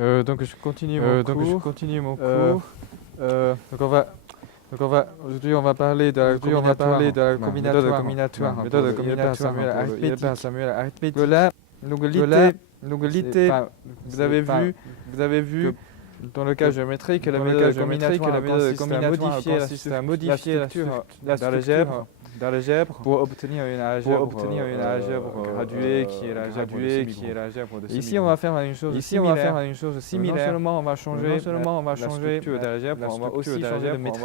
Donc je continue mon cours. Aujourd'hui on va parler de la combinatoire, méthode de combinatoire, Samuel arithmétique. L'ongulité, vous avez vu dans le cas géométrique, la méthode de combinatoire consiste à modifier la structure d'algèbre pour obtenir une algèbre graduée qui est l'algèbre de semi-groupe. Ici on va faire une chose similaire. Non seulement on va changer la structure d'algèbre, on va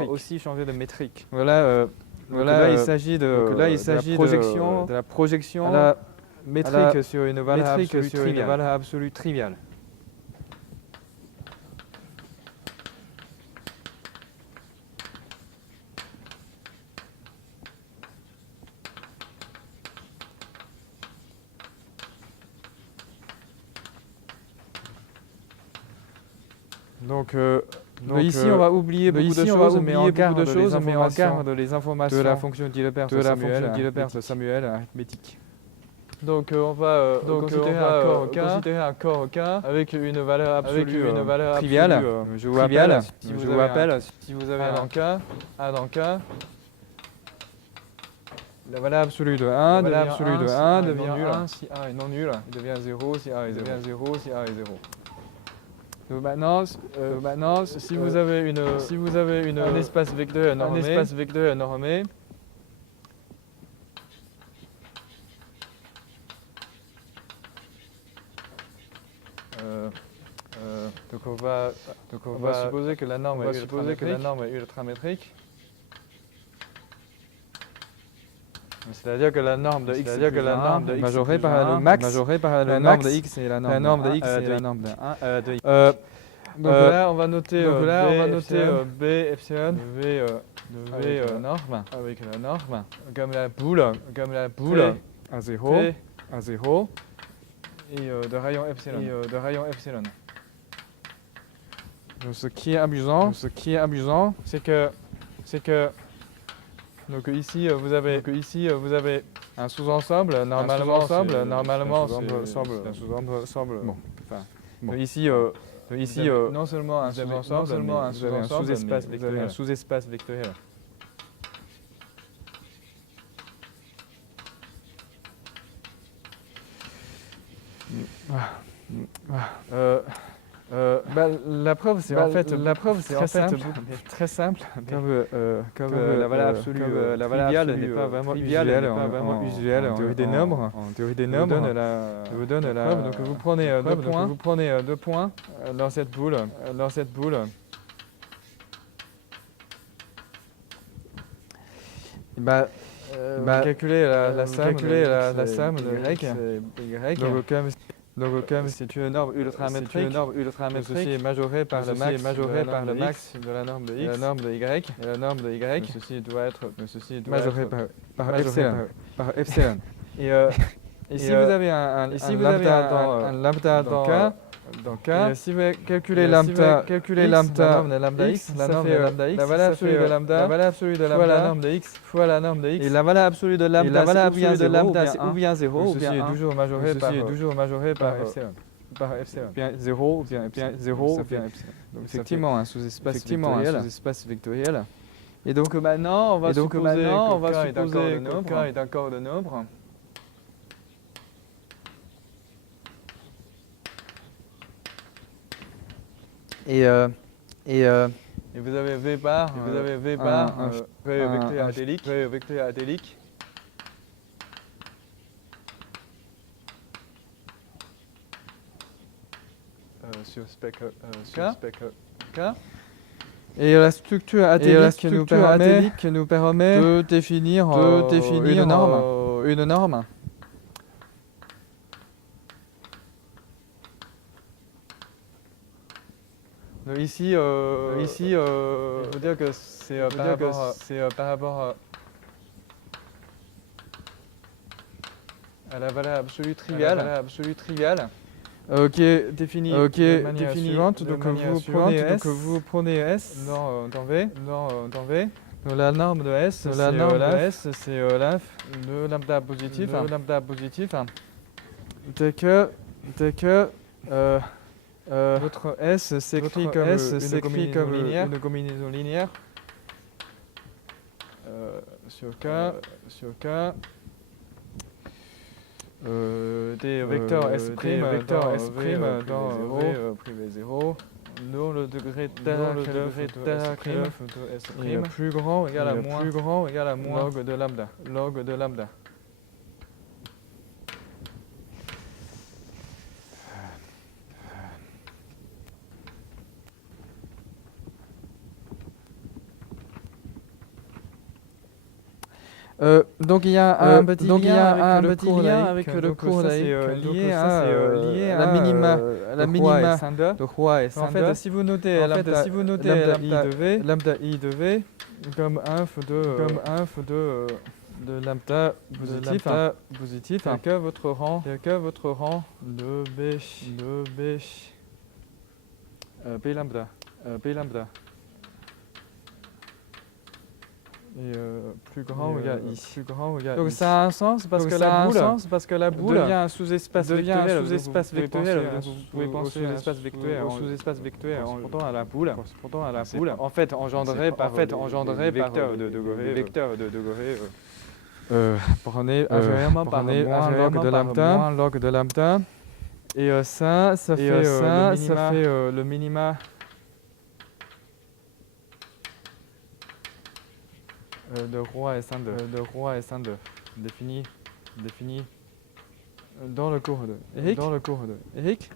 aussi changer de métrique. Voilà, il s'agit de la projection à la métrique sur une valeur absolue triviale. Donc ici on va oublier beaucoup de choses, mais on garde les informations de la fonction d'Hilbert de Samuel arithmétique. Donc on va considérer un corps au cas avec une valeur absolue triviale. Je vous rappelle, si vous avez un cas, la valeur absolue de 1 devient 1 si A est non nul, il devient 0 si A est 0. Donc maintenant, si vous avez un espace vecteur normé, donc on va supposer que la norme est ultramétrique. C'est-à-dire que la norme de x est majorée par le max, la norme de x et la norme de x. Donc là, on va noter B epsilon avec la norme, comme la boule à 0 et de rayon epsilon. Donc, ce qui est amusant, c'est que donc ici vous avez un sous-ensemble normalement ici non seulement un sous-ensemble, mais vous avez un sous-espace vectoriel. La preuve c'est en fait très simple. Comme la valeur absolue triviale n'est pas vraiment usuelle en théorie des nombres. Je vous donne la preuve. Donc vous prenez deux points dans cette boule. Calculer la somme de y. Donc comme c'est une norme ultramétrique, ceci est majoré par le max de la norme de x et la norme de y. Ceci doit être majoré par epsilon. Et si vous avez un lambda dans K, si vous calculez lambda x, la valeur absolue de lambda fois la norme de x, et la valeur absolue de lambda c'est ou bien 0 ou bien 1. Ceci est toujours majoré par epsilon. Bien 0 ou bien 0 ou bien epsilon. Donc effectivement un sous-espace vectoriel. Et donc maintenant on va supposer que K est un corps de nombre. Et vous avez V bar, un vecteur adélique. Sur spec K. Et la structure adélique nous permet de définir une norme. Donc ici, il faut dire que c'est par rapport à la valeur absolue triviale. Qui est définie de manière suivante. Donc vous prenez S dans V. Donc la norme de S, c'est le lambda positif. Dès que Votre S s'écrit comme une combinaison linéaire. Sur K, des vecteurs S' dans V privé 0, dont le degré de S' est plus grand ou égal à moins log de lambda. Donc il y a un petit lien avec le cours lié à la minima de roi et Sander. En fait, si vous notez lambda I de V comme inf de lambda positif, tel que votre rang de B lambda. Et plus grand ou égal I. Donc ça a un sens parce que la boule devient un sous-espace vectoriel. Vous pouvez penser au sous-espace vectoriel correspondant à la boule. En fait, engendré par des vecteurs de degré. Prenez moins log de lambda. Et ça fait le minima. De roi et Sander, défini dans le cours de Eric.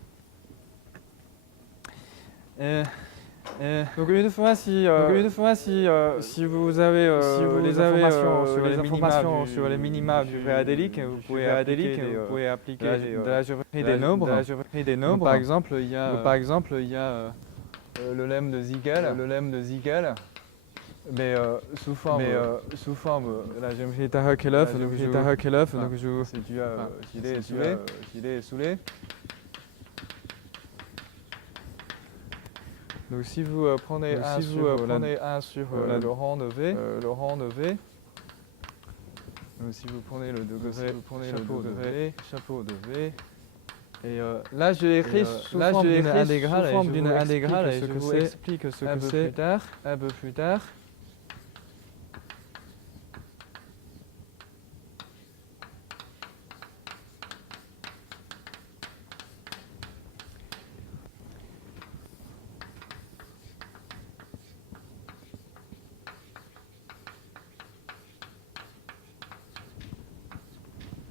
Donc une fois si vous avez les informations sur les minima du réadélique, vous pouvez appliquer la géométrie des nombres. Par exemple, il y a le lemme de Ziegel. Mais sous forme la géométrie Taha-Kelov, donc c'est dû à Gillet et Soulet. Donc si vous prenez un sur le rang de V, donc si vous prenez le degré chapeau de V, et là je l'ai écrit sous forme d'une intégrale et je vous explique ce que c'est un peu plus tard.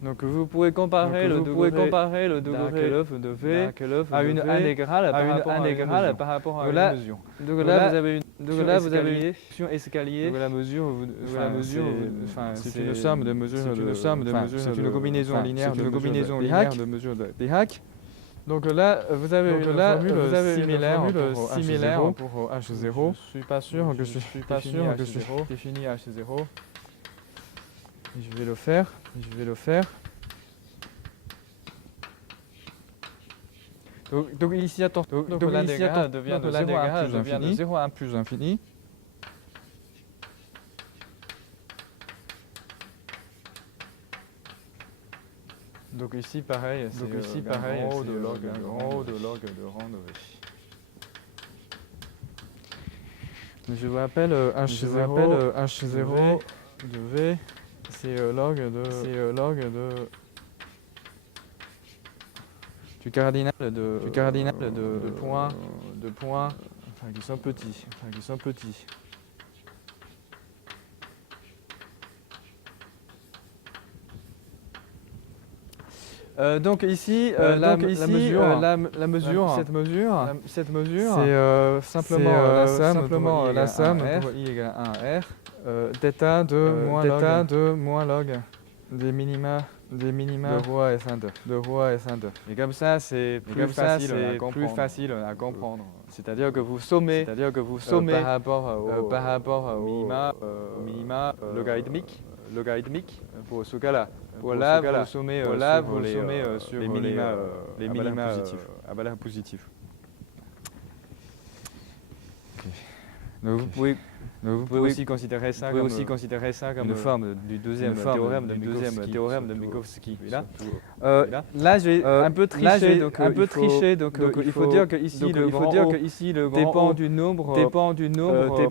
Donc vous pouvez comparer le degré de V à une intégrale par rapport à une mesure. Donc là vous avez une fonction escalier. Donc la mesure, c'est une somme de mesures. C'est une combinaison linéaire de mesures des hacks. Donc là vous avez une formule similaire pour H0. Je suis pas sûr que je définis H0. Je vais le faire. Donc ici, attention. Donc l'intégrale devient de 0 à 1 plus infini. Donc ici, pareil, c'est un grand O de log de rang de V. Je vous rappelle H0 de V. C'est log du cardinal de points qui sont petits. Donc ici, la mesure, cette mesure, c'est simplement la somme pour I égale 1 R. Θ de moins log des minima de roi et Sander. Et comme ça, c'est plus facile à comprendre. C'est-à-dire que vous sommez par rapport au minima logarithmique pour ce cas-là. Là, vous sommez sur les minima à valeur positive. Okay. Donc vous pouvez aussi considérer ça comme une forme du deuxième théorème de Minkowski. Là, j'ai un peu triché, donc il faut dire que ici le grand dépend du nombre des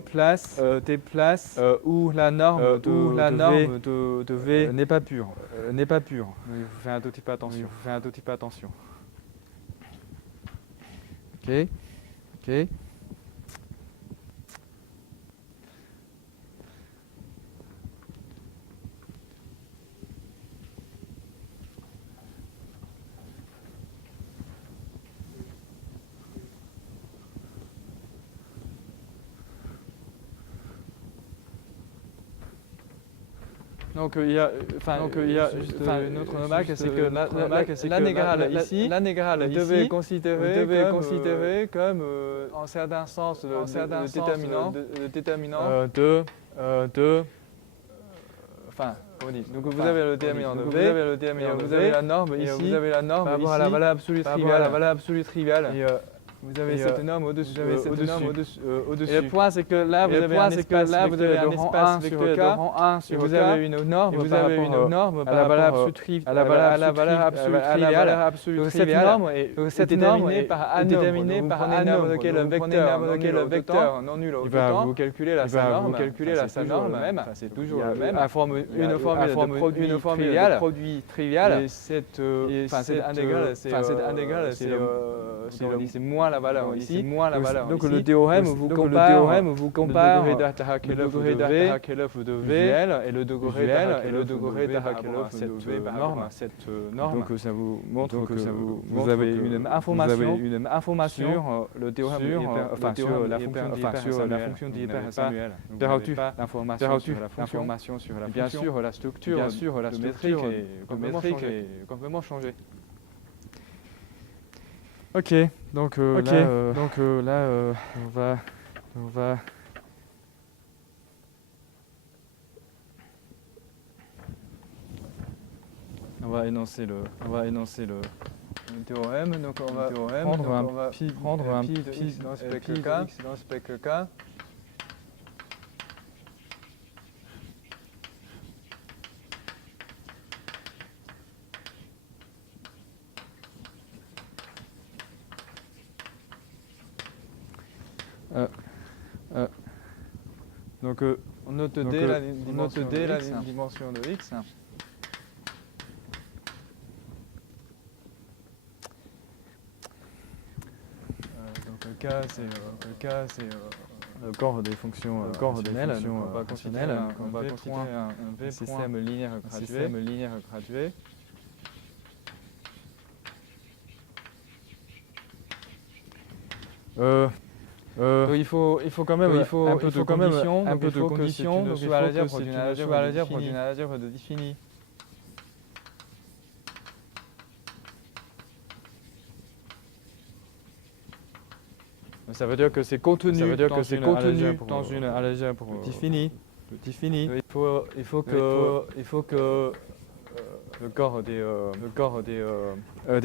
places où la norme de V n'est pas pure. Il faut faire un tout petit peu attention. Ok. Donc il y a une autre remarque, c'est que l'an égal ici, vous devez considérer comme en certain sens le déterminant de donc vous avez le déterminant de V, vous avez la norme ici, par rapport à la valeur absolue triviale. Et vous avez cette norme au-dessus. Et le point, c'est que là, vous avez un espace vecteur de rang 1 sur K. Vous avez une norme à la valeur absolue triviale. Cette norme est déterminée par un nombre qui est le vecteur non nul autant. Vous calculez sa norme même. C'est toujours le même. Une formule de produit trivial. Et cette intégrale, c'est moins la valeur ici. Donc le théorème vous compare le degré d'Ahakelov de V et le degré d'Ahakelov de cette norme. Donc ça vous montre que vous avez une information sur le théorème sur la fonction d'Hilbert Samuel. L'information sur la fonction. Bien sûr, la structure métrique est complètement changée. Ok, donc là, on va énoncer le théorème. Donc on va prendre un pi de x dans spec K. Donc on note D la dimension de x. Donc K c'est le corps des fonctions rationnelles. On va considérer un système linéaire gradué. Il faut quand même un peu de conditions, donc il faut à l'algèbre d'une algèbre de définie. Ça veut dire que c'est contenu dans une algèbre définie. Il faut que le corps des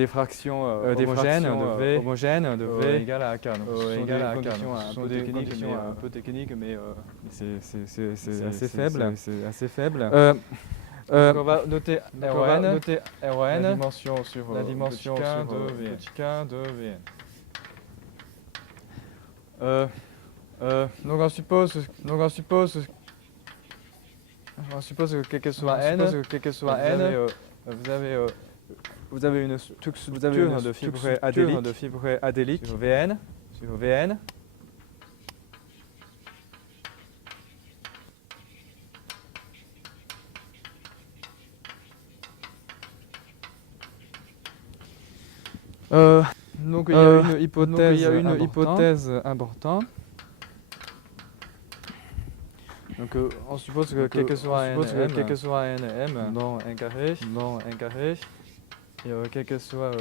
fractions homogènes de V égale à K. Ce sont des conditions un peu techniques, mais c'est assez faible. Donc on va noter RON, la dimension sur petit k de Vn. Donc on suppose que quel que soit n, vous avez une structure de fibré adélique sur Vn. Donc il y a une hypothèse importante. Donc on suppose que quel que soit n, dans un carré, et quel que soit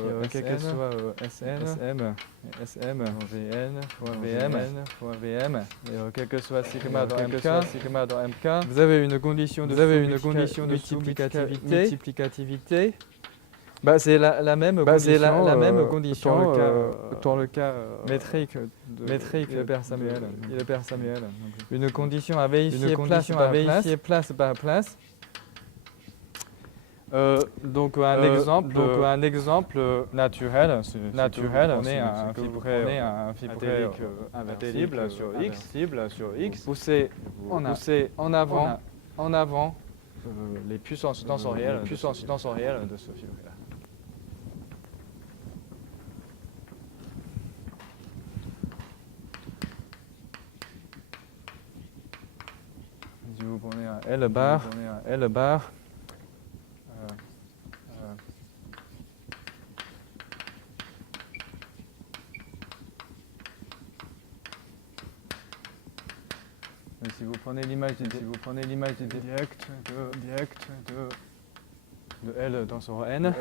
SM, Vn, et quel que soit sigma dans MK, vous avez une condition de multiplicativité C'est la même condition dans le cas métrique de Père Samuel. Une condition à vérifier place par place. Donc un exemple naturel, on est un fibré inversible sur X. Vous poussez en avant les puissances tensorielles de ce fibré-là. Si vous prenez un L bar, si vous prenez l'image directe de L tensor N,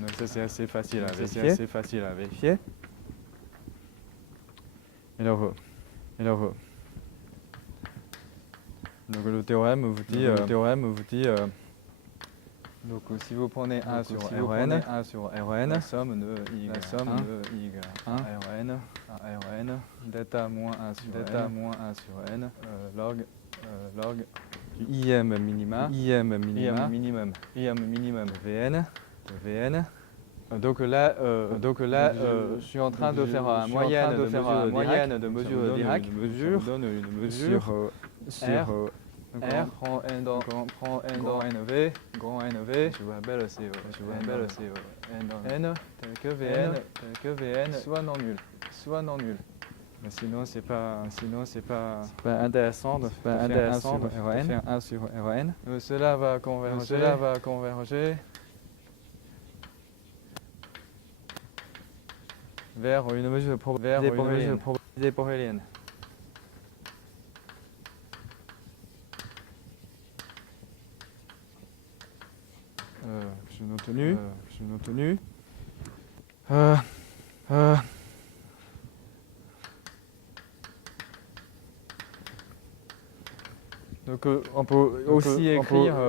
donc ça c'est assez facile à vérifier. Alors, donc le théorème vous dit, donc si vous prenez 1 sur Rn, la somme de y à Rn, delta moins 1 sur n, log du Im minimum de Vn. Donc là, je suis en train de faire une moyenne de mesure directe. Ça donne une mesure sur R, prend N V, je vous rappelle c'est N, tel que Vn, soit non nul. Mais sinon c'est pas intéressant de faire 1 sur Rn. Cela va converger vers une mesure de probabilité borélienne. Je n'ai tenu. Donc on peut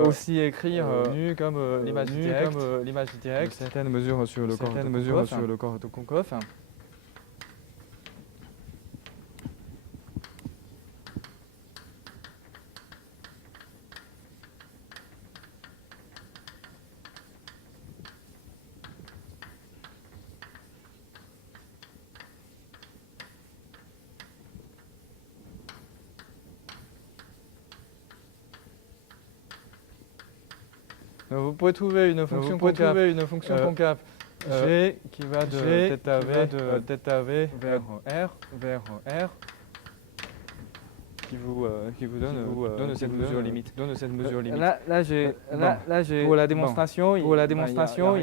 aussi écrire nu comme l'image directe, certaines mesures sur le corps de Konkoff. Vous pouvez trouver une fonction concave G qui va de θ V vers R qui vous donne cette mesure limite. Là, j'ai pour la démonstration, il n'y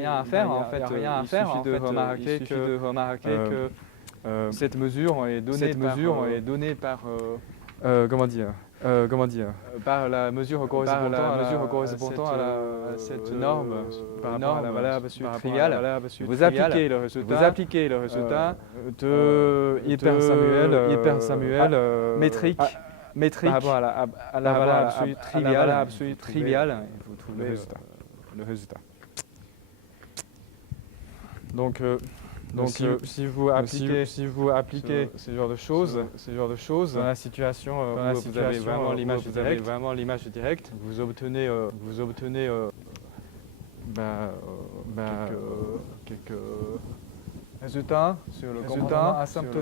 a rien à faire en fait. Il suffit de remarquer que cette mesure est donnée par par la mesure correspondant à cette norme par rapport à la valeur triviale. Vous appliquez le résultat de Hilbert Samuel métrique par rapport à la valeur absolue triviale, et vous trouvez le résultat. Donc si vous appliquez ce genre de choses dans la situation où vous avez vraiment l'image directe, vous obtenez quelques résultats sur le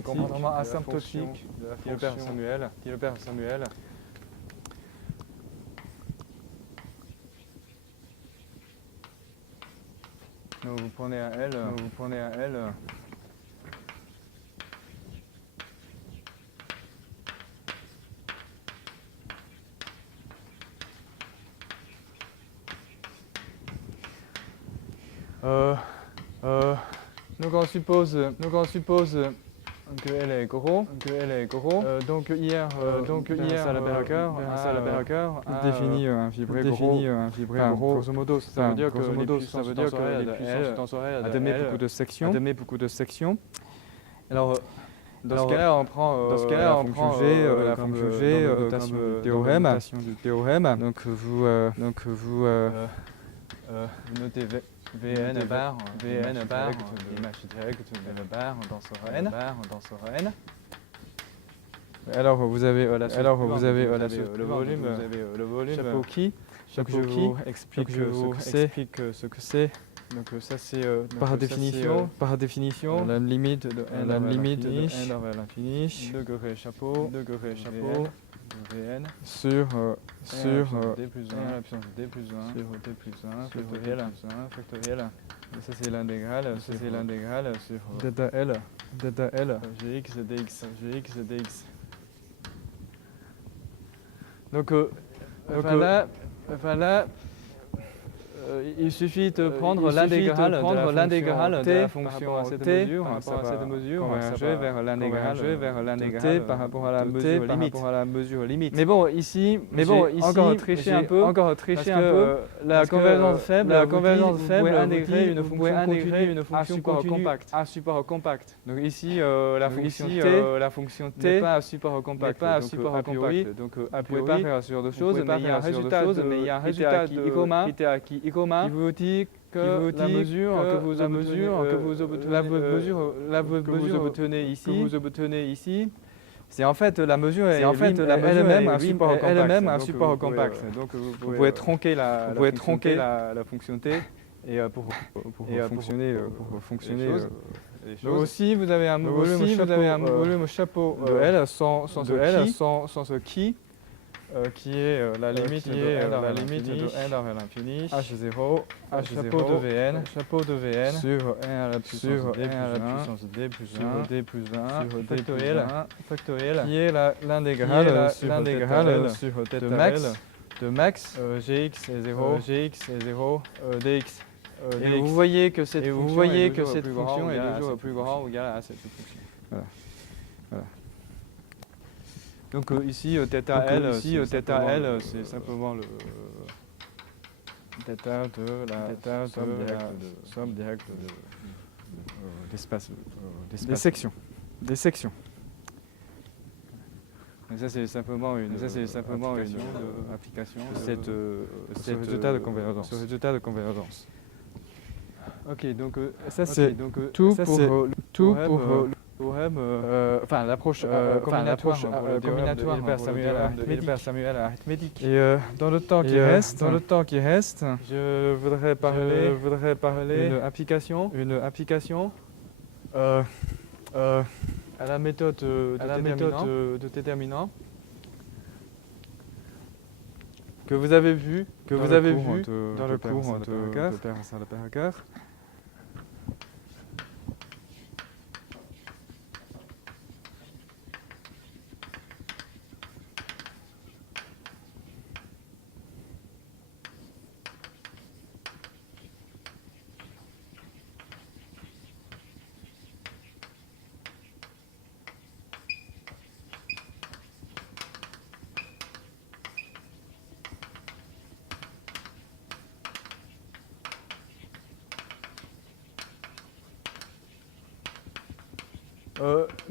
comportement asymptotique de Hilbert Samuel. Donc vous prenez un L. Donc on suppose elle est gros, donc hier, Salberger a défini un fibré gros, grosso modo, ça veut dire que les puissances tensorielles admet beaucoup de sections. Alors, dans ce cas-là, on prend la fonction G comme notation du théorème. Donc vous notez Vn bar, image directe, L bar dans N. Alors vous avez le volume, chapeau qui, je vous explique ce que c'est. Donc ça c'est par définition la limite de n vers l'infini, degré chapeau Vn sur d plus 1 à la puissance de d plus 1 sur d plus 1 factoriel. Et ça c'est l'intégrale sur delta L gx dx. Donc là, il suffit de prendre l'intégrale de la fonction à cette mesure, converger vers l'intégrale de t par rapport à la mesure limite. Mais bon, ici, encore tricher un peu, parce que la convergence faible, vous pouvez intégrer une fonction continue à support compact. Donc ici, la fonction t n'est pas à support compact. Donc a priori, vous pouvez pas faire ce genre de choses, mais il y a un résultat qui vous dit que la mesure que vous obtenez ici, c'est en fait la mesure elle-même un support compact. Donc vous pouvez tronquer la fonction t et pour fonctionner aussi vous avez un volume chapeau de L sans ce qui est la limite de n vers l'infini, h0 chapeau de Vn sur n à la puissance de d plus 1 factoriel qui est l'intégrale sur θ de max gx est 0 dx. Et vous voyez que cette fonction est toujours plus grande ou égale à cette fonction. Voilà. Donc ici, θL, c'est simplement le θ de la somme directe de l'espace des sections. Donc ça c'est simplement une application de ce résultat de convergence. Ok, donc ça c'est tout pour le théorème, l'approche combinatoire de Hilbert-Samuel arithmétique. Et dans le temps qui reste, je voudrais parler d'une application à la méthode de déterminant que vous avez vu dans le cours de Perrin-Salberger.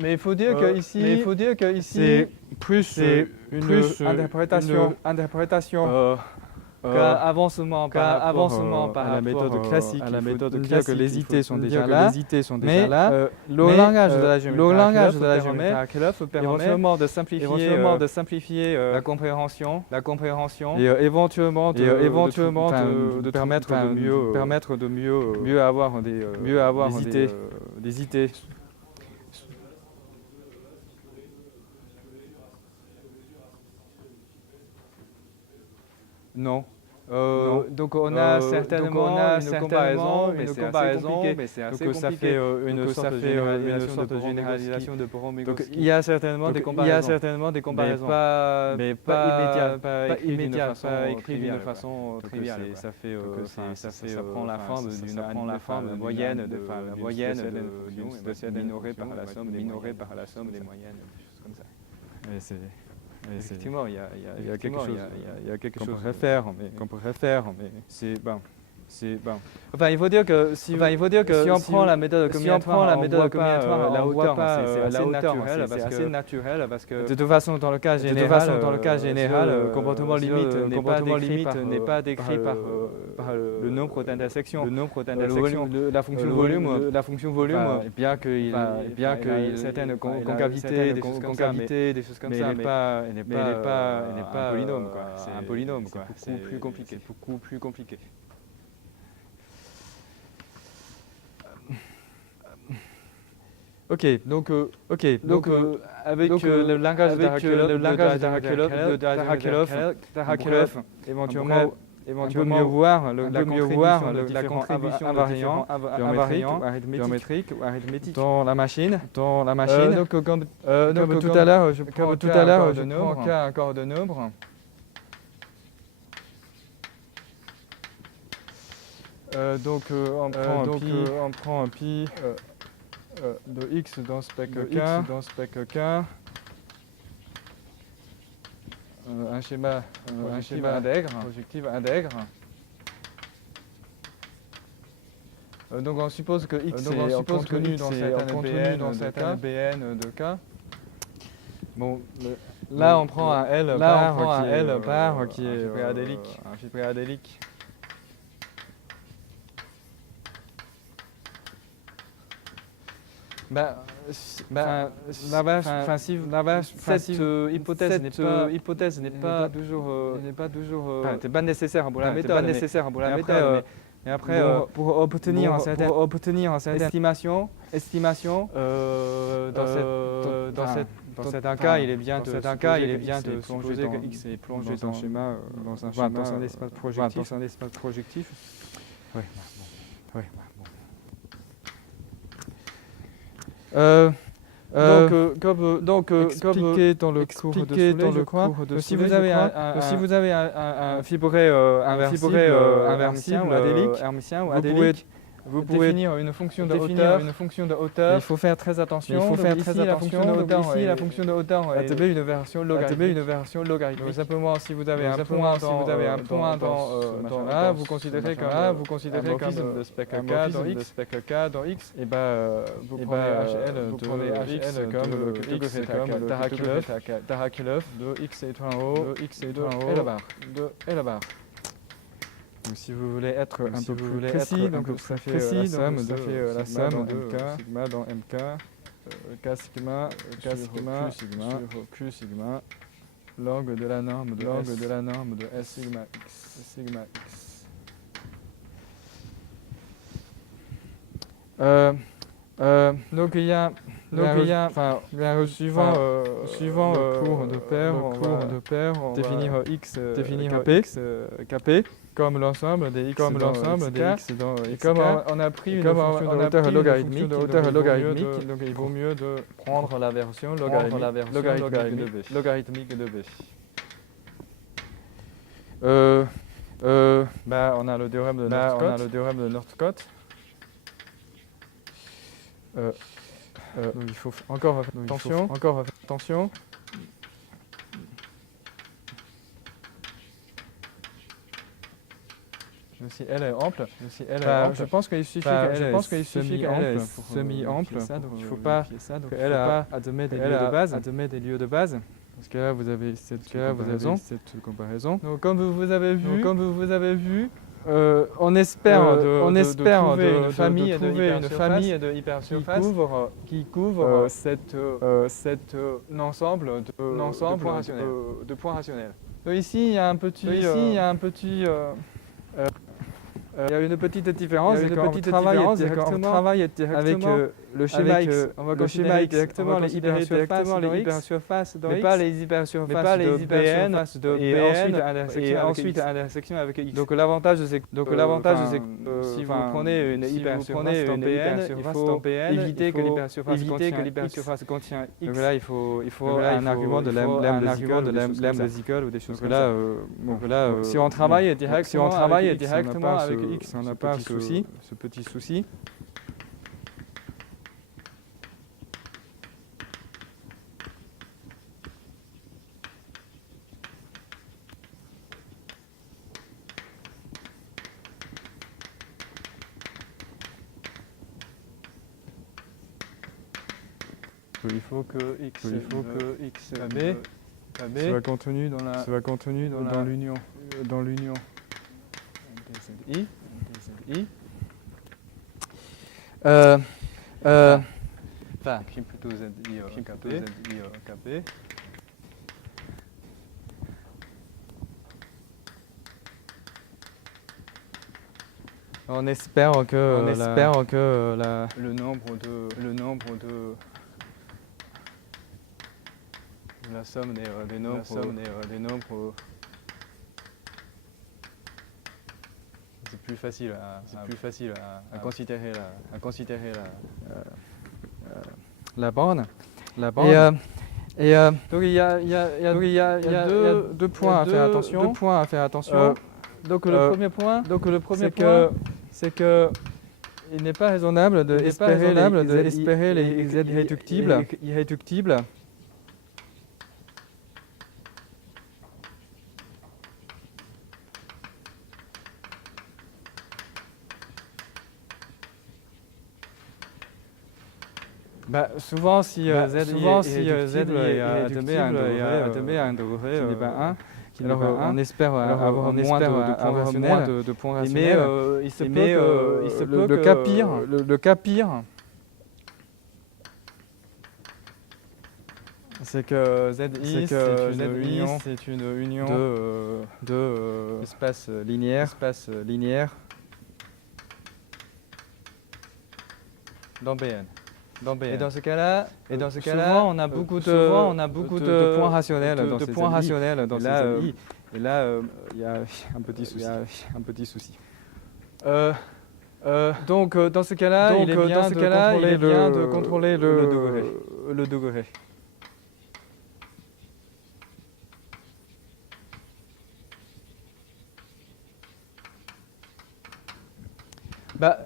Mais il faut dire que ici, c'est plus une interprétation qu'avancement par rapport à la méthode classique. Il faut dire que les idées sont déjà là, mais le langage de la géométrie permet éventuellement de simplifier la compréhension et éventuellement de permettre de mieux avoir des idées. Non, Donc on a certainement une comparaison, mais c'est assez compliqué. Ça fait une sorte de généralisation de Borom-Vygotsky. Donc il y a certainement des comparaisons, mais pas immédiat, pas écrit d'une façon triviale. Ça prend la forme d'une moyenne d'une spéciale minorée par la somme des moyennes, des choses comme ça. Effectivement, il y a quelque chose qu'on pourrait faire, mais c'est bon. Enfin, il faut dire que si on prend la méthode combinatoire, la hauteur, c'est assez naturel parce que de toute façon, dans le cas général, le comportement limite n'est pas décrit par le nombre d'intersections, la fonction volume, bien qu'il ait certaines concavités, des choses comme ça, mais elle n'est pas un polynôme, quoi. C'est un polynôme, quoi. C'est beaucoup plus compliqué. Ok, donc avec le langage de Dirac-Lev, éventuellement un peu mieux voir la contribution invariante géométrique ou arithmétique dans la machine. Donc comme tout à l'heure, je prends un corps de nombre. Donc on prend un pi de x dans spec K, un schéma projectif intègre. Donc on suppose que x est contenu dans certaines Bn de K. Bon, là on prend un L bar qui est algébrique. Cette hypothèse n'est pas toujours nécessaire pour la méthode. Mais après, pour obtenir une certaine estimation, dans certains cas, il est bien de supposer que x est plongé dans un espace projectif. Donc, expliqué dans le cours de Soulet, je crois, si vous avez un fibré inversible ou adélique, vous pouvez définir une fonction de hauteur. Il faut faire très attention. La fonction de hauteur est une version logarithmique. Donc, simplement, si vous avez un point dans A, vous considérez comme de spec K dans X, et vous prenez HL comme X comme Dirac-Lev de X est en haut, de L bar. Donc si vous voulez être un peu plus précis, ça fait la somme de sigma dans MK, K sigma sur Q sigma, log de la norme de S sigma X. Donc il y a suivant le cours de paire, définir X Kp comme l'ensemble des X dans X. Et comme on a pris une fonction de hauteur logarithmique, donc il vaut mieux de prendre la version logarithmique de B. On a le théorème de Northcott. Donc il faut encore attention. Si elle est ample, je pense qu'il suffit qu'elle est semi-ample. Donc il ne faut pas qu'elle admet des lieux de base. Parce que là vous avez cette comparaison. Donc comme vous avez vu, on espère trouver une famille de hypersurfaces qui couvre cet ensemble de points rationnels. Donc ici il y a un petit Il y a une petite différence, c'est qu'on travaille directement avec le schéma X. On va considérer directement les hypersurfaces mais pas les hypersurfaces de BN et ensuite à l'intersection avec X. Donc l'avantage c'est que si vous prenez une hypersurface dans BN, il faut éviter que l'hypersurface contient X. Donc là, il faut un argument de lemme vésicle ou des choses comme ça. Si on travaille directement avec X, on n'a pas ce petit souci. Il faut que X KB soit contenu dans l'union DZI. Enfin, qui plutôt ZI KP. On espère que le nombre de la somme des nombres c'est plus facile à considérer la borne. Et donc il y a deux points à faire attention. Donc le premier point, c'est que il n'est pas raisonnable d'espérer les z irréductibles. Souvent, si Z est admis à un degré qui n'est pas 1, alors on espère avoir moins de points rationnels. Mais il se peut que le cas pire, c'est que ZI c'est une union de espaces linéaires dans BN. Et dans ce cas-là, souvent on a beaucoup de points rationnels dans ces ZI. Et là, il y a un petit souci. Donc dans ce cas-là, il est bien de contrôler le degré.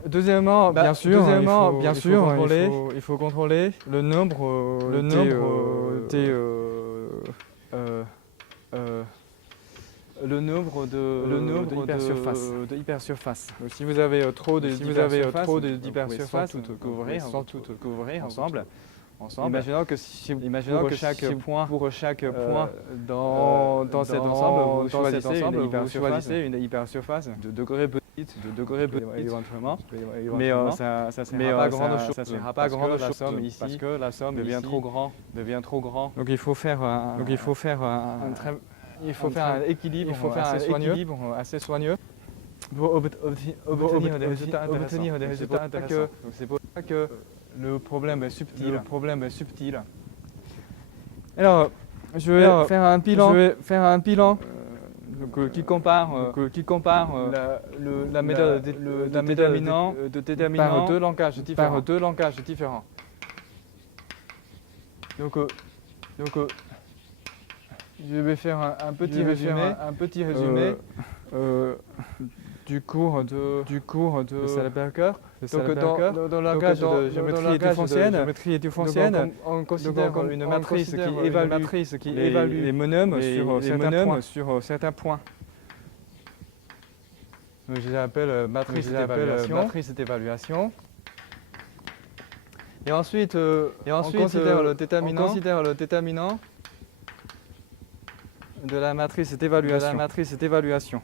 Deuxièmement, bien sûr, il faut contrôler le nombre de hypersurfaces. Si vous avez trop d'hypersurfaces, sans toutes couvrir ensemble. Imaginons que pour chaque point dans cet ensemble, vous choisissez une hypersurface de degré petit éventuellement, mais ça ne sera pas grande chose, ici parce que la somme devient trop grand. Donc il faut faire un équilibre assez soigneux pour obtenir des résultats intéressants. C'est pour ça que le problème est subtil. Alors, je vais faire un bilan. Qui compare la méthode de déterminant par deux langages différents. Donc, je vais faire un petit résumé du cours de Salberger. Donc, dans le langage de géométrie differentielle, on considère comme une matrice qui évalue les monums sur certains points. Donc, je l'appelle matrice d'évaluation. Et ensuite, on considère le déterminant de la matrice d'évaluation.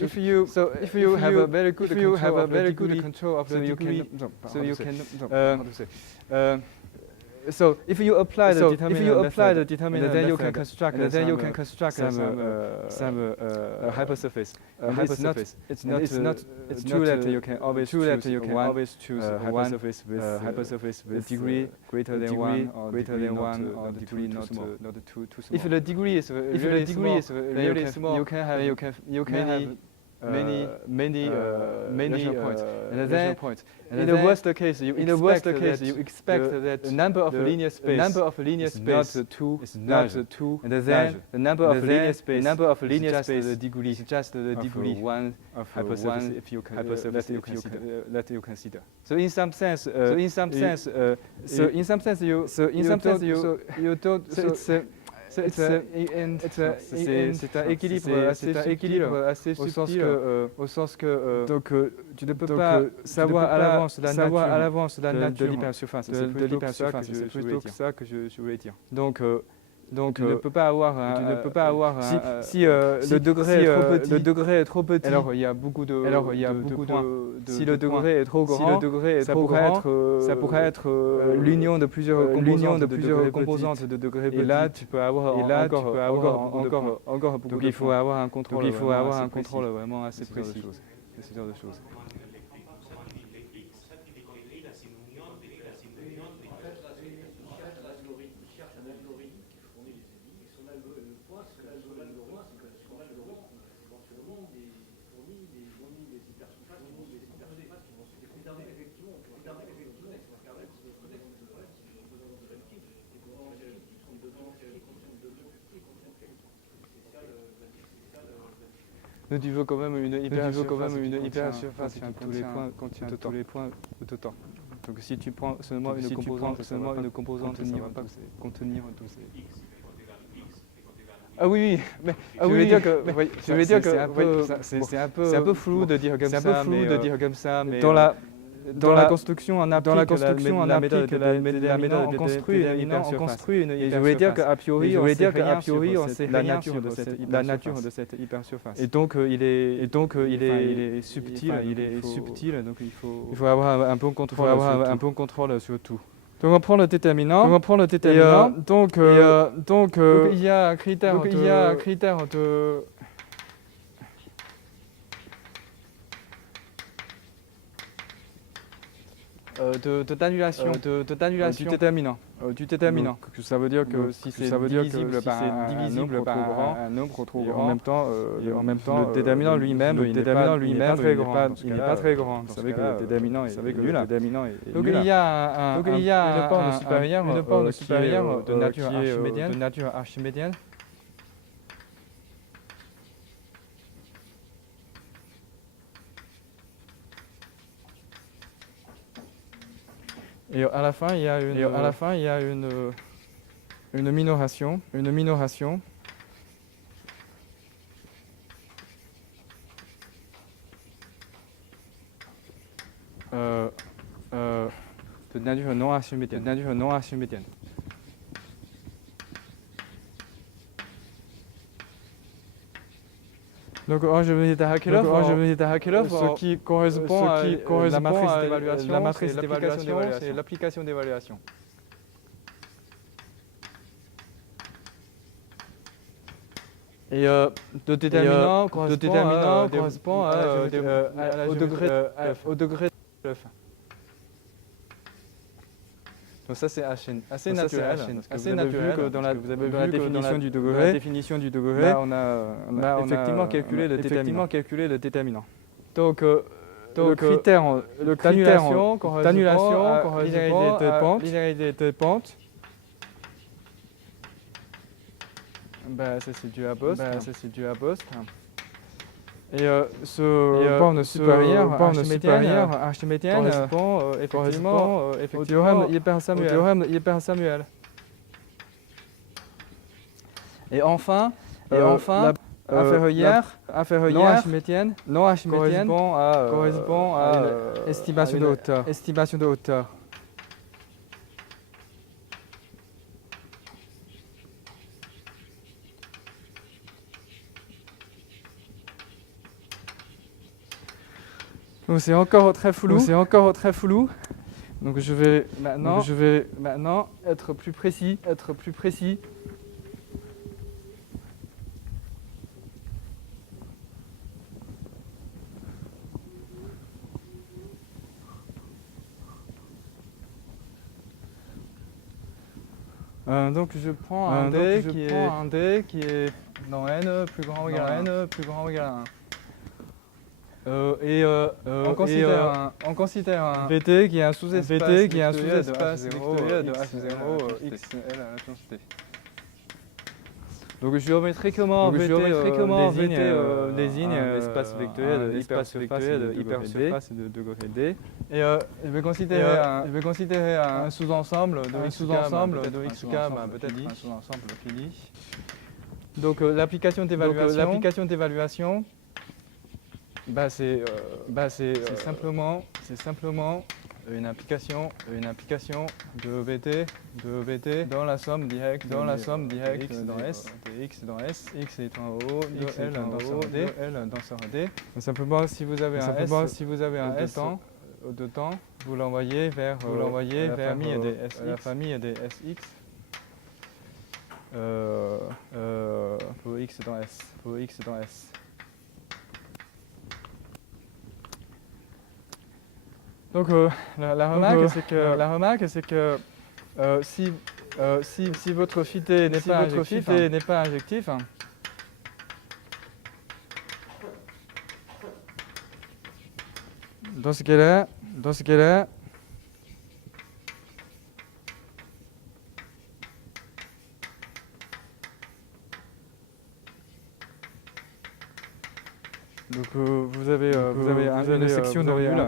if you have a very good control of the degree, so if you apply the determinant, then you can construct some hypersurface. It's not true that you can always choose one hypersurface with degree greater than 1 or degree not too small. If the degree is really small, you can have many leisure points. And in the worst case, you expect that the number of linear space is not too large. And then the number of linear space is just the degree of one hypersurface if you consider. So in some sense, c'est un équilibre assez subtil au sens que donc tu ne peux pas savoir à l'avance la nature de l'hypersurface. C'est plutôt ça que je voulais dire. Donc tu ne peux pas avoir si le degré est trop petit. Alors il y a beaucoup de points. Si le degré est trop grand, ça pourrait être l'union de plusieurs composantes de degrés petits. Et là tu peux avoir encore beaucoup. Donc il faut avoir un contrôle vraiment assez précis de ce genre de choses. Tu veux quand même une hypersurface qui contient tous les points tout autant. Donc si tu prends seulement une composante, ça ne va pas contenir tous ces... Ah oui, mais je veux dire que c'est un peu flou de dire comme ça, mais dans la construction, on applique la méthode, on construit une hypersurface. Je voulais dire qu'à priori, on sait la nature de cette hypersurface. Et donc il est subtil, donc il faut avoir un bon contrôle sur tout. Donc on prend le déterminant. Donc il y a un critère d'annulation du déterminant. Donc, ça veut dire que si c'est divisible par un nombre trop grand, en même temps le déterminant lui-même il n'est pas très grand. Vous savez que le déterminant est nul. Donc il y a une borne supérieure de nature archimédienne. Et à la fin, il y a une minoration. De nature non archimédienne. Donc, je vais à Hakelov, ce qui correspond à la matrice d'évaluation, c'est l'application d'évaluation. Et le déterminant correspond au degré de f. Donc ça c'est assez naturel. Vous avez vu que dans la définition du degré, on a effectivement calculé le déterminant. Donc le critère d'annulation correspond à l'inégalité de pente. Ça c'est dû à Bosque. Et ce borne supérieure archimédienne correspond effectivement au théorème de Hilbert-Samuel. Et enfin, inférieure non archimédienne correspond à estimation de hauteur. Donc c'est encore très flou. Donc je vais maintenant être plus précis. Donc je prends un dé qui est dans n plus grand ou égal à 1. On considère un VT qui est un sous-espace vectoriel de H0 XL à la puissance T. Donc géométriquement, VT désigne un espace vectoriel de hypersurface de degré D. Et je vais considérer un sous-ensemble de XK, peut-être un sous-ensemble fini. Donc l'application d'évaluation, c'est simplement une application de VT dans la somme directe dans S, de X dans S, X étant en haut, de L dans sur D. Simplement si vous avez un S de temps, vous l'envoyez vers la famille des SX pour X dans S. Donc la remarque c'est que si votre fité n'est pas injectif, dans ce cas-là, donc vous avez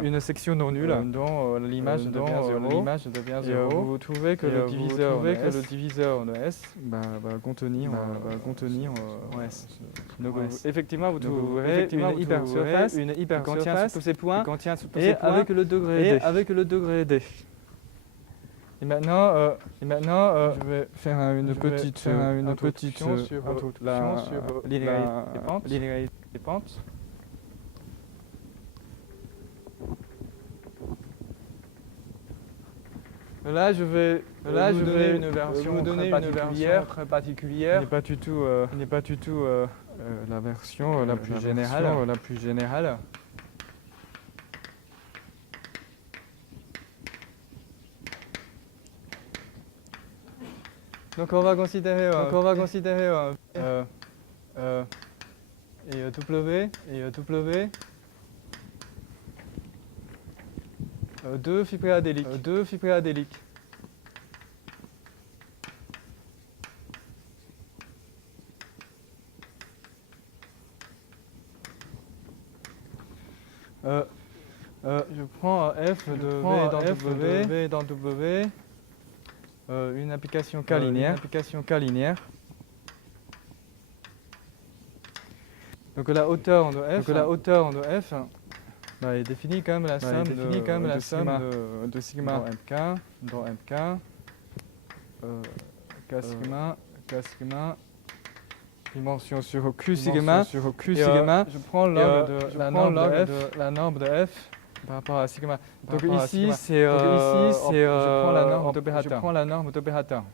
une section non nulle dont l'image devient 0. Vous trouvez que le diviseur de S va contenir en S. Donc effectivement vous trouverez une hypersurface qui contient tous ces points et avec le degré D. Et maintenant, je vais faire une petite introduction sur la linéarité des pentes. Là, je vais vous donner une version très particulière. Il n'est pas du tout la version la plus générale. Donc on va considérer W deux fibrés adéliques. Je prends F de V dans W, une application K linéaire. Donc la hauteur de F est définie comme la somme de sigma dans MK, K sigma, dimension sur Q sigma. Je prends la norme de F par rapport à sigma. Donc ici, je prends la norme d'opérateur.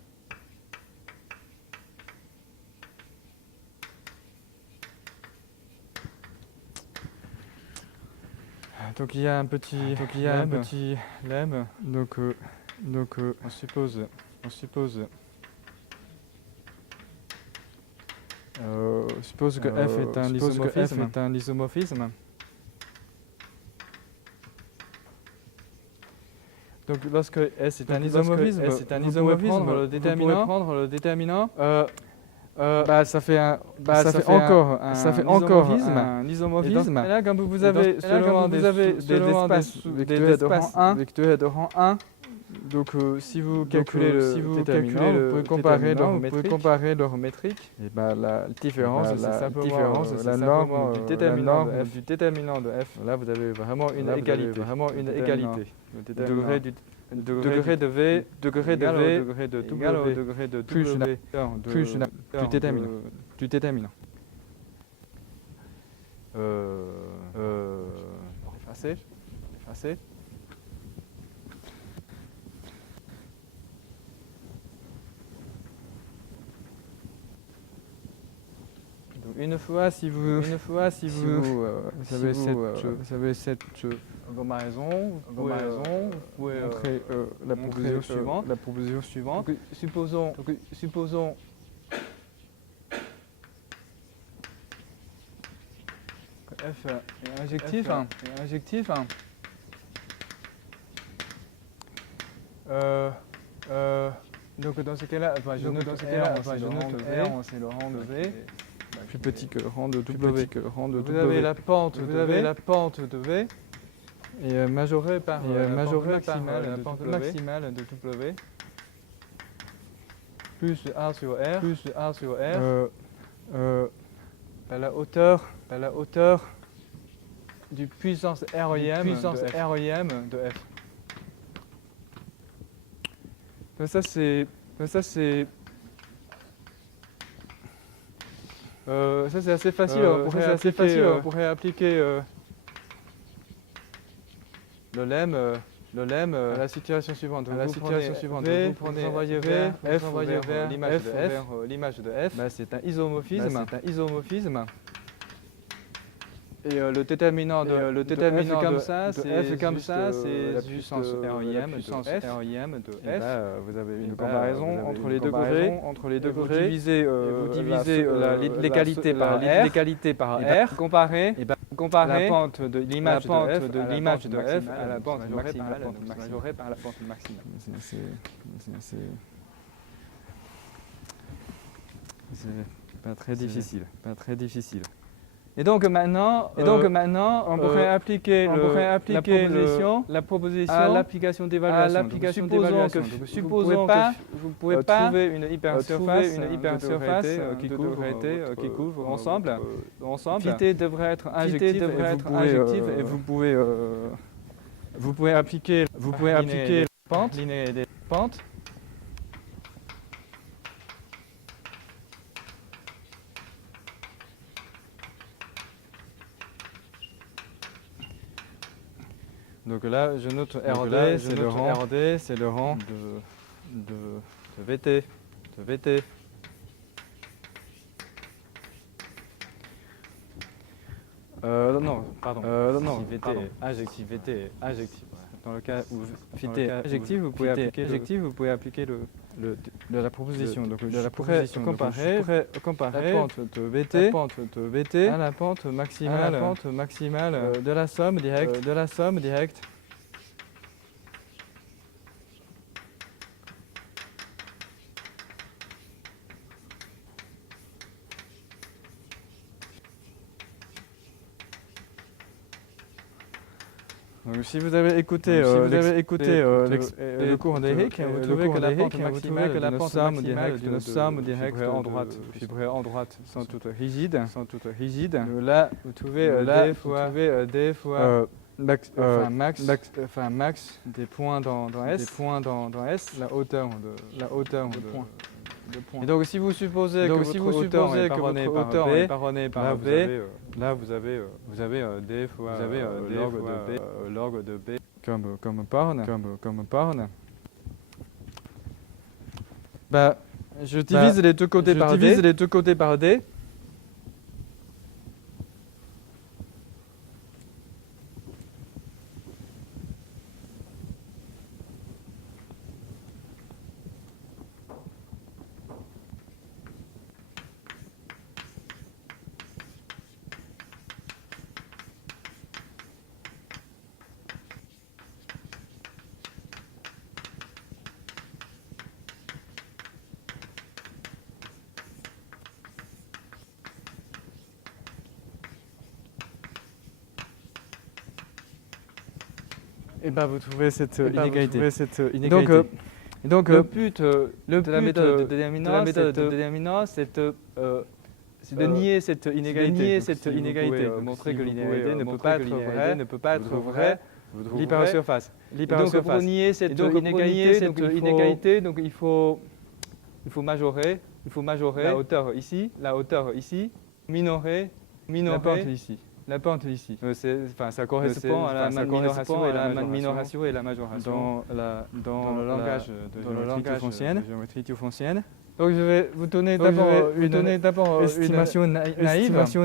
Donc il y a un petit lemme. Donc on suppose que F est un isomorphisme. Donc lorsque S est un isomorphisme, vous pouvez prendre le déterminant. Ça fait encore un isomorphisme. Et là, quand vous avez des espaces vectoriels de rang 1, donc si vous calculez le déterminant, vous pouvez comparer leur métrique. Et la différence, c'est simplement la norme du déterminant de F. Là, vous avez vraiment une égalité. Le degré de V, degré de W, plus du déterminant. effacer. Donc une fois si vous avez cette comparaison, vous pouvez montrer la proposition suivante. Donc, supposons que f est injectif. Donc dans ce cas-là, je note R, c'est le rang de V. Plus petit que le rang de W. Vous avez la pente de V et majorée par la pente maximale de W plus A sur R à la hauteur du puissance REM de F. Donc ça c'est assez facile. On pourrait appliquer le lemme à la situation suivante. Vous envoyez vers l'image de F. C'est un isomorphisme. Et le déterminant de F comme ça, c'est la puissance REM de F. Vous avez une comparaison entre les deux degrés. Vous divisez l'égalité par R. Comparez la pente de l'image de F à la pente majorée par la pente maximale. C'est pas très difficile. Et donc maintenant, on pourrait appliquer la proposition à l'application d'évaluation. Supposons que vous ne pouvez pas trouver une hypersurface qui couvre ensemble. Phi devrait être injective et vous pouvez appliquer la pente. Donc là, je note RD, c'est le rang de VT. VT injectif. Dans le cas où VT est injectif, vous pouvez appliquer la proposition. Donc je pourrais comparer la pente de VT à la pente maximale de la somme directe. Donc, si vous avez écouté le cours d'Eric, vous trouvez que la pente maximale d'une somme directe en droite sont toutes rigides. Là, vous trouvez D fois max des points dans S, la hauteur de points. Et donc si vous supposez que votre hauteur est paronnée par V, là vous avez D fois log de B comme borne. Je divise les deux côtés par D. Et vous trouvez cette inégalité. Donc le but de la méthode de déterminant, c'est de nier cette inégalité, de montrer que l'inégalité ne peut pas être vraie. L'hypersurface. Donc pour nier cette inégalité, donc il faut majorer la hauteur ici, minorer la pente ici. La pente ici. Ça correspond à la minoration et la majoration dans le langage de géométrie théophontienne. Donc je vais vous donner d'abord une estimation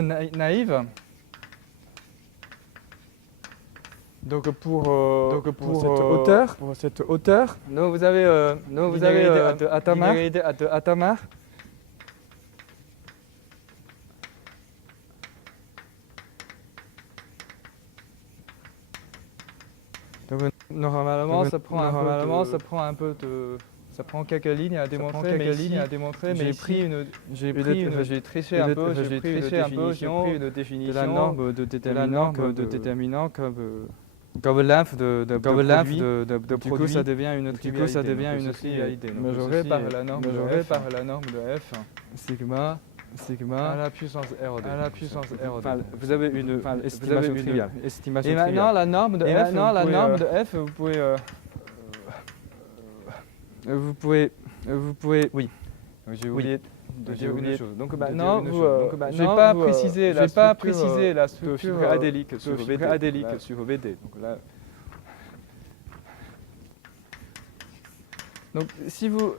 naïve. Donc pour cette hauteur, donc vous avez Atamar. Donc normalement ça prend quelques lignes à démontrer, mais j'ai triché un peu, j'ai pris une définition de la norme de déterminant comme lymphe de produit. Du coup, ça devient une trivialité. Majorée par la norme de F. Sigma à la puissance R de. Vous avez une estimation triviale. Et maintenant, la norme de F, vous pouvez, oui. J'ai oublié une chose. Donc maintenant, je n'ai pas précisé la structure adélique sur VD. Donc là, donc si vous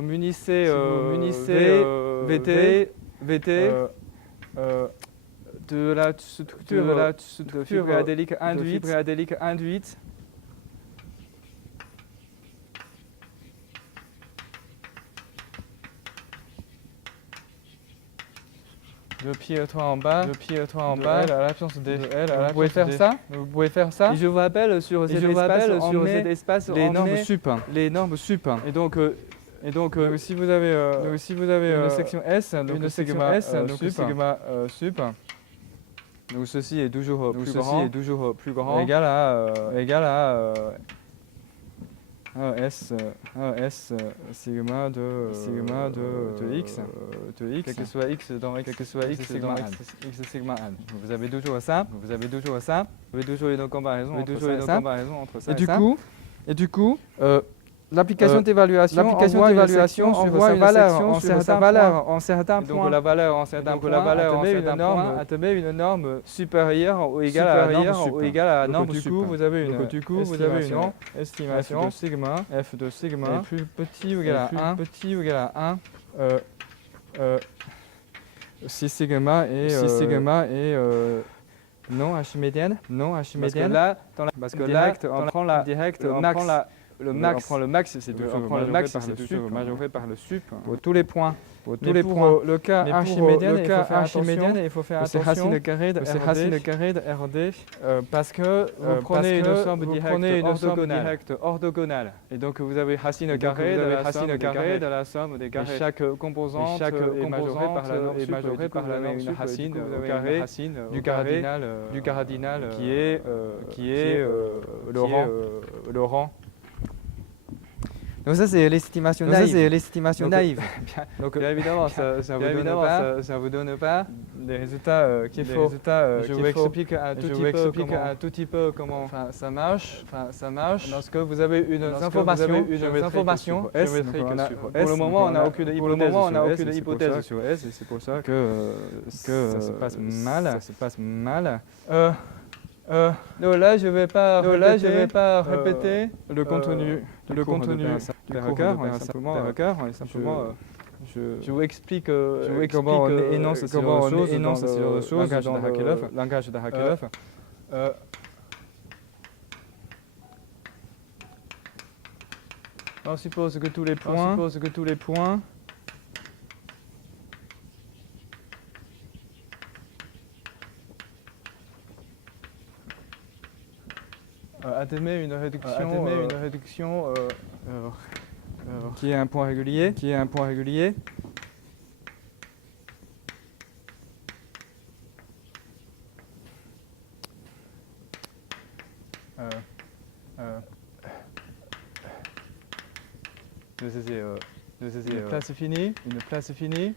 munissez VT de la structure de fibre adélique induite, de pi 3 en bas, L à l'absence de L. Vous pouvez faire ça. Et je vous rappelle sur cet espace les normes sup. Et donc si vous avez une section S, donc sigma sup. Donc ceci est toujours plus grand, égal à S sigma de x, quel que soit x dans x sigma n. Vous avez toujours ça. Vous avez toujours une comparaison entre ça et du coup, l'application d'évaluation envoie une valeur en certains points. Donc la valeur en certains points atteint une norme supérieure ou égale à la norme sup. Vous avez une estimation f de sigma est plus petit ou égal à 1 si sigma est non archimédienne. Parce que là, on prend le max, c'est toujours majoré par le sup pour tous les points. Pour le cas archimédienne, il faut faire attention. C'est racine carrée de RD parce que vous prenez une somme directe orthogonale. Et donc vous avez racine carrée de la somme des carrés. Et chaque composante est majorée par la norme sup. Une racine du cardinal qui est le rang. Donc ça c'est l'estimation naïve. Donc bien évidemment ça vous donne pas les résultats qu'il faut. Je vous explique un tout petit peu comment ça marche. Lorsque vous avez une information géométrique sur S. Pour le moment on n'a aucune hypothèse sur S et c'est pour ça que ça se passe mal. Non, là je vais pas répéter le contenu du record. Je vous explique comment on énonce ce genre de choses dans le langage de Hakeloff. On suppose que tous les points admet une réduction qui est un point régulier. Une place finie.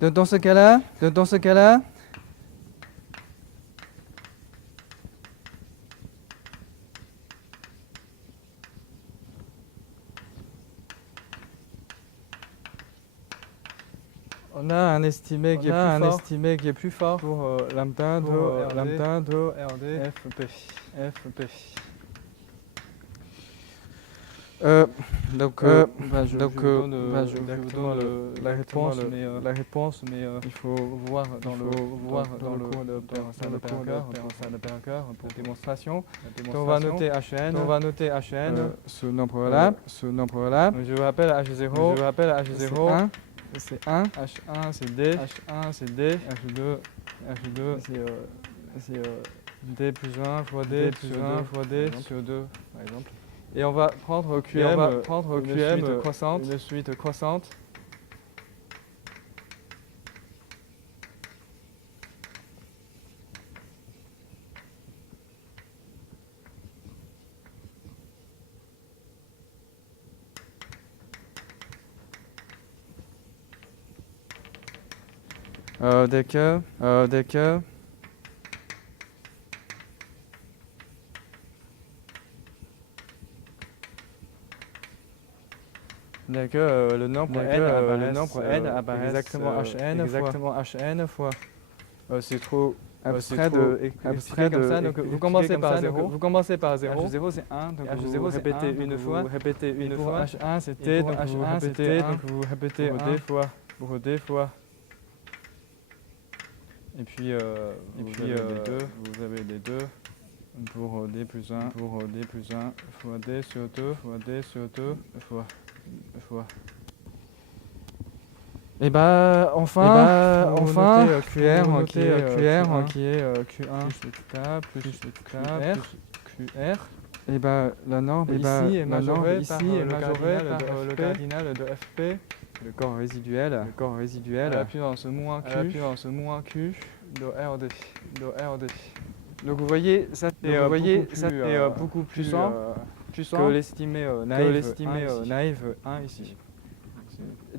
Dans ce cas-là, On a un estimé qui est plus fort pour lambda de RD FP. Donc, je vous donne la réponse, mais il faut voir dans le cours de Perker pour démonstration. Donc, on va noter HN, ce nombre-là. Je vous rappelle H0, c'est 1, H1 c'est D, H2 c'est D plus 1 fois D sur 2 par exemple. Et on va prendre QM, une suite croissante. Dès que le nombre n apparaît exactement Hn fois. C'est trop abstrait comme ça, donc vous commencez par 0. H0 c'est 1, donc vous répétez une fois. H1 c'est T, donc vous répétez 1 pour D fois. Et puis vous avez les deux pour D plus 1 fois D sur 2 fois. Et enfin QR qui est Q1 plus QR. Et la norme ici est majorée par le cardinal de FP, le corps résiduel. Appuyant dans ce moins Q de RD. Donc vous voyez, ça c'est beaucoup plus puissant que l'estimé naïve 1 ici.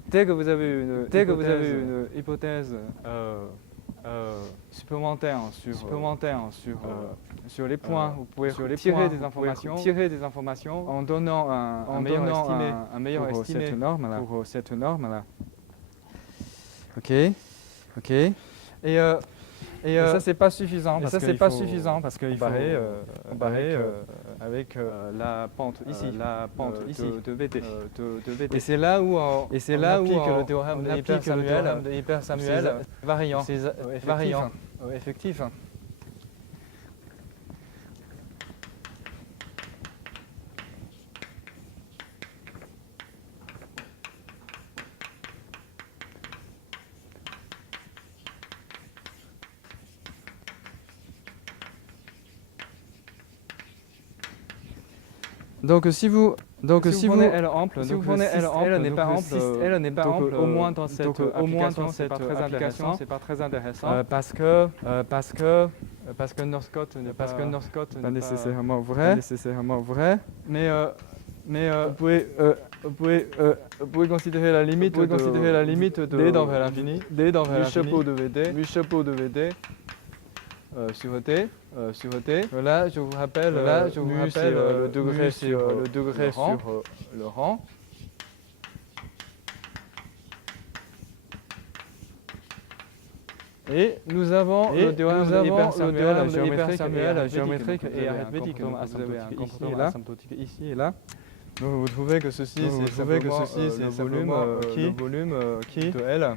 Dès que vous avez une hypothèse supplémentaire sur les points, vous pouvez tirer des informations en donnant un meilleur estimé pour cette norme là. Ok. Et ça c'est pas suffisant parce qu'il faut comparer avec la pente ici, de VT. Et c'est là où on applique le théorème de Hyper-Samuel variant, effectif. Donc si vous prenez L ample, L n'est pas ample, au moins dans cette application, c'est pas très intéressant. Parce que Northcott n'est pas nécessairement vrai. Mais vous pouvez considérer la limite de D dans l'infini, du chapeau de VD sur T. Là, je vous rappelle le degré sur le rang. Et nous avons le théorème de Hyper-Samuel géométrique et arithmétique. Vous avez un comportement asymptotique ici et là. Donc vous trouvez que ceci c'est le volume qui de L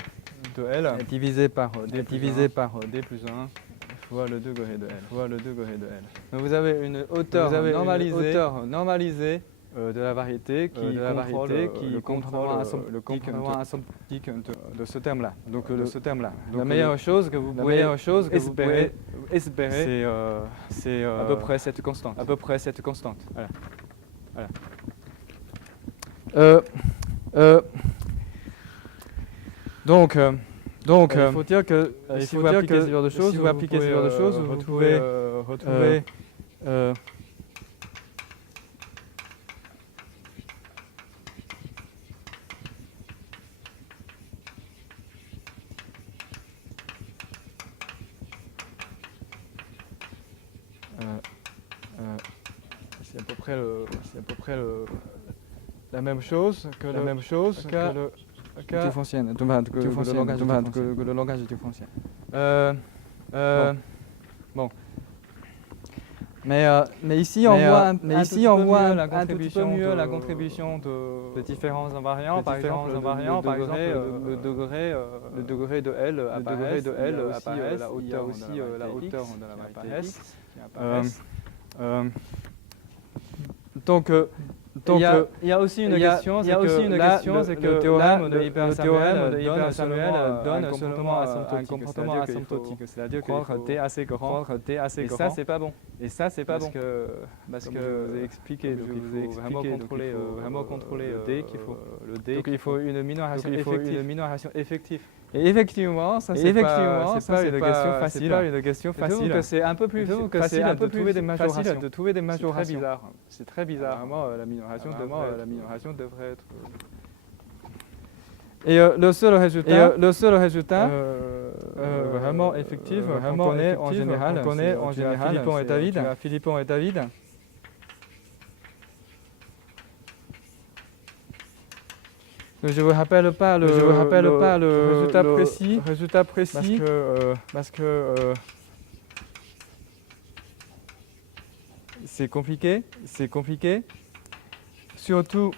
est divisé par D plus 1 fois le degré de L. Donc vous avez une hauteur normalisée de la variété qui contrôle le comportement asymptotique de ce terme-là. Donc la meilleure chose que vous pouvez espérer, c'est à peu près cette constante. Voilà. Donc, il faut dire que si vous appliquez ce genre de choses, vous pouvez retrouver c'est à peu près la même chose que différencienne, le langage différenciel. Bon. Mais ici, on voit un petit peu mieux la contribution de différents invariants. Par exemple, le degré de L apparaît, la hauteur de la variété X qui apparaissent. Donc, il y a aussi une question, c'est que le théorème de Hyper-Samuel donne seulement un comportement asymptotique, c'est-à-dire qu'il faut t assez grand, et ça c'est pas bon. Et ça c'est pas bon parce que je vous ai expliqué, donc il faut vraiment contrôler le d, donc il faut une minoration effective. Et effectivement, ça c'est pas une question facile. C'est un peu plus facile de trouver des majorations. C'est très bizarre. Vraiment, la minoration devrait être. Et le seul résultat vraiment effectif, qu'on connaît en général, Philippon et David. Je ne vous rappelle pas le résultat précis parce que c'est compliqué. Surtout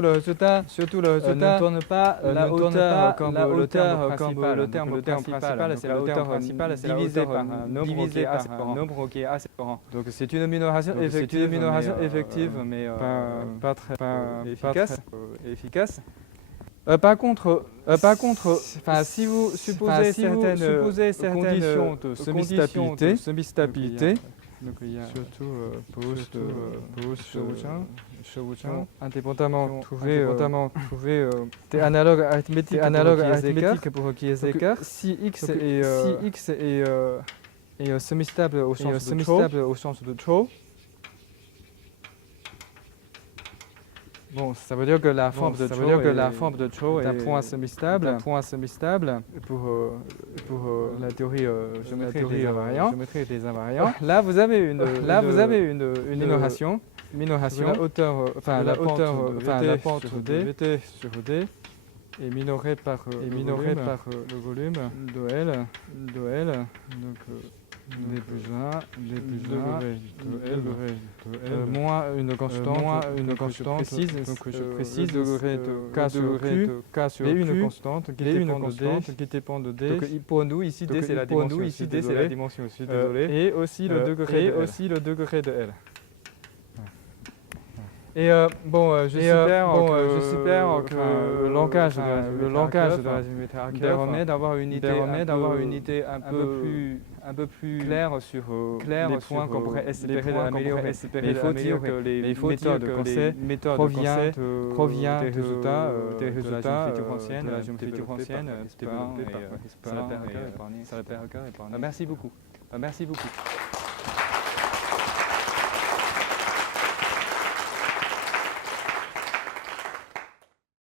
le résultat ne tourne pas la hauteur comme le terme principal, c'est la hauteur principale divisée par un nombre qui est assez grand. Donc c'est une minoration effective, mais pas très efficace. Par contre, si vous supposez certaines conditions de semi-stabilité, donc il y a surtout indépendamment trouver des analogues arithmétiques pour qui est écart. Si x est semi-stable au sens de Chow, bon, ça veut dire que la forme de Chow est un point semi-stable pour la théorie géométrique des invariants. Là, vous avez une minoration. La hauteur, la pente de Vt sur D est minorée par le volume de L. Donc D plus 1, moins une constante précise, donc je précise degré de K sur Q, et une constante qui dépend de D. Donc pour nous ici D c'est la dimension, et aussi le degré de L. Et j'espère que le langage de la géométrie permet d'avoir une idée un peu plus claire sur les points qu'on pourrait espérer améliorer. Mais il faut dire que les méthodes de conseil proviennent des résultats de la géométrie différantienne développés par Hesper et Parnier. Merci beaucoup.